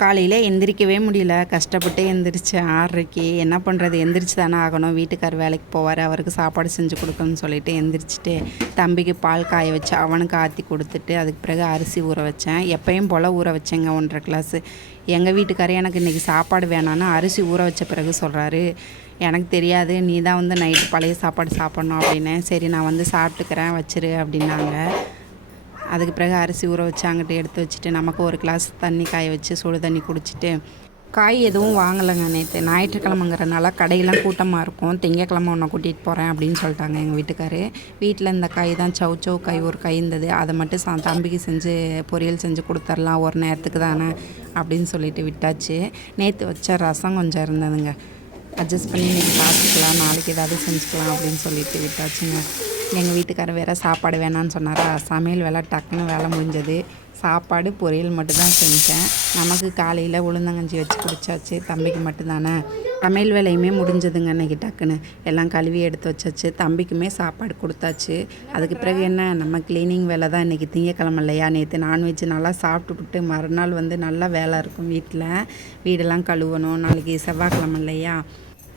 காலையில் எந்திரிக்கவே முடியல, கஷ்டப்பட்டு எந்திரிச்சேன் 6:30க்கு. என்ன பண்ணுறது, எந்திரிச்சு தானே ஆகணும். வீட்டுக்கார் வேலைக்கு போவார், அவருக்கு சாப்பாடு செஞ்சு கொடுக்கணும்னு சொல்லிட்டு எந்திரிச்சிட்டு தம்பிக்கு பால் காய வச்சு அவனுக்கு ஆற்றி கொடுத்துட்டு அதுக்கு பிறகு அரிசி ஊற வச்சேன். எப்பயும் போல் ஊற வச்சேங்க 1.5 கிளாஸு. எங்கள் வீட்டுக்காரர் எனக்கு இன்றைக்கி சாப்பாடு வேணான்னு அரிசி ஊற வச்ச பிறகு சொல்கிறாரு, எனக்கு தெரியாது, நீ தான் வந்து நைட்டு பழைய சாப்பாடு சாப்பிட்ணும் அப்படின்னு. சரி நான் வந்து சாப்பிட்டுக்கிறேன் வச்சிரு அப்படின்னாங்க. அதுக்கு பிறகு அரிசி ஊற வச்சு அங்கிட்ட எடுத்து வச்சுட்டு நமக்கு ஒரு கிளாஸ் தண்ணி காய வச்சு சுடு தண்ணி குடிச்சிட்டு காய் எதுவும் வாங்கலைங்க. நேற்று ஞாயிற்றுக்கிழமைங்கிறனால கடையெல்லாம் கூட்டமாக இருக்கும். திங்கக்கிழமை ஒன்று கூட்டிகிட்டு போகிறேன் அப்படின்னு சொல்லிட்டாங்க எங்கள் வீட்டுக்காரு. வீட்டில் இந்த காய் தான் சௌ காய் ஒரு காய் இருந்தது, அதை மட்டும் தம்பிக்கு செஞ்சு பொரியல் செஞ்சு கொடுத்துர்லாம் ஒரு நேரத்துக்கு தானே அப்படின்னு சொல்லிட்டு விட்டாச்சு. நேற்று வச்ச ரசம் கொஞ்சம் இருந்ததுங்க, அட்ஜஸ்ட் பண்ணி இன்றைக்கி பார்த்துக்கலாம், நாளைக்கு ஏதாவது செஞ்சுக்கலாம் அப்படின்னு சொல்லிட்டு விட்டாச்சுங்க. எங்கள் வீட்டுக்காரர் வேறு சாப்பாடு வேணான்னு சொன்னாரா, சமையல் வேலை டக்குன்னு வேலை முடிஞ்சது. சாப்பாடு பொரியல் மட்டும்தான் செஞ்சேன். நமக்கு காலையில் உளுந்தங்கஞ்சி வச்சு குடித்தாச்சு, தம்பிக்கு மட்டும்தானே. சமையல் வேலையுமே முடிஞ்சதுங்க அன்றைக்கி டக்குன்னு. எல்லாம் கழுவி எடுத்து வச்சாச்சு, தம்பிக்குமே சாப்பாடு கொடுத்தாச்சு. அதுக்கு பிறகு என்ன, நம்ம க்ளீனிங் வேலை தான். இன்றைக்கி திங்கக்கிழமை இல்லையா, நேற்று நான்வெஜ் நல்லா சாப்பிட்டுட்டு மறுநாள் வந்து நல்லா வேலை இருக்கும் வீட்டில். வீடெல்லாம் கழுவணும், நாளைக்கு செவ்வாய்க்கிழமை இல்லையா,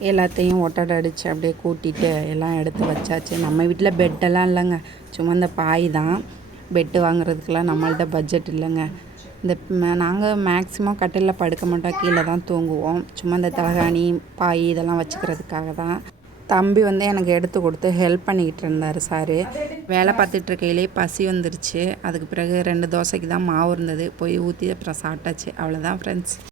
எல்லாத்தையும் ஒட்டடை அடித்து அப்படியே கூட்டிகிட்டு எல்லாம் எடுத்து வச்சாச்சு. நம்ம வீட்டில் பெட்டெல்லாம் இல்லைங்க, சும்மா இந்த பாய் தான். பெட்டு வாங்குறதுக்கெல்லாம் நம்மள்ட்ட பட்ஜெட் இல்லைங்க. இந்த நாங்கள் மேக்ஸிமம் கட்டிலில் படுக்க மாட்டோம், கீழே தான் தூங்குவோம். சும்மா இந்த தலகாணி பாய் இதெல்லாம் வச்சுக்கிறதுக்காக தான். தம்பி வந்து எனக்கு எடுத்து கொடுத்து ஹெல்ப் பண்ணிக்கிட்டு இருந்தார் சார். வேலை பார்த்துட்ருக்கையிலே பசி வந்துருச்சு. அதுக்கு பிறகு 2 தோசைக்கு தான் மாவு இருந்தது, போய் ஊற்றி அப்புறம் சாப்பிட்டாச்சு. அவ்வளோதான் ஃப்ரெண்ட்ஸ்.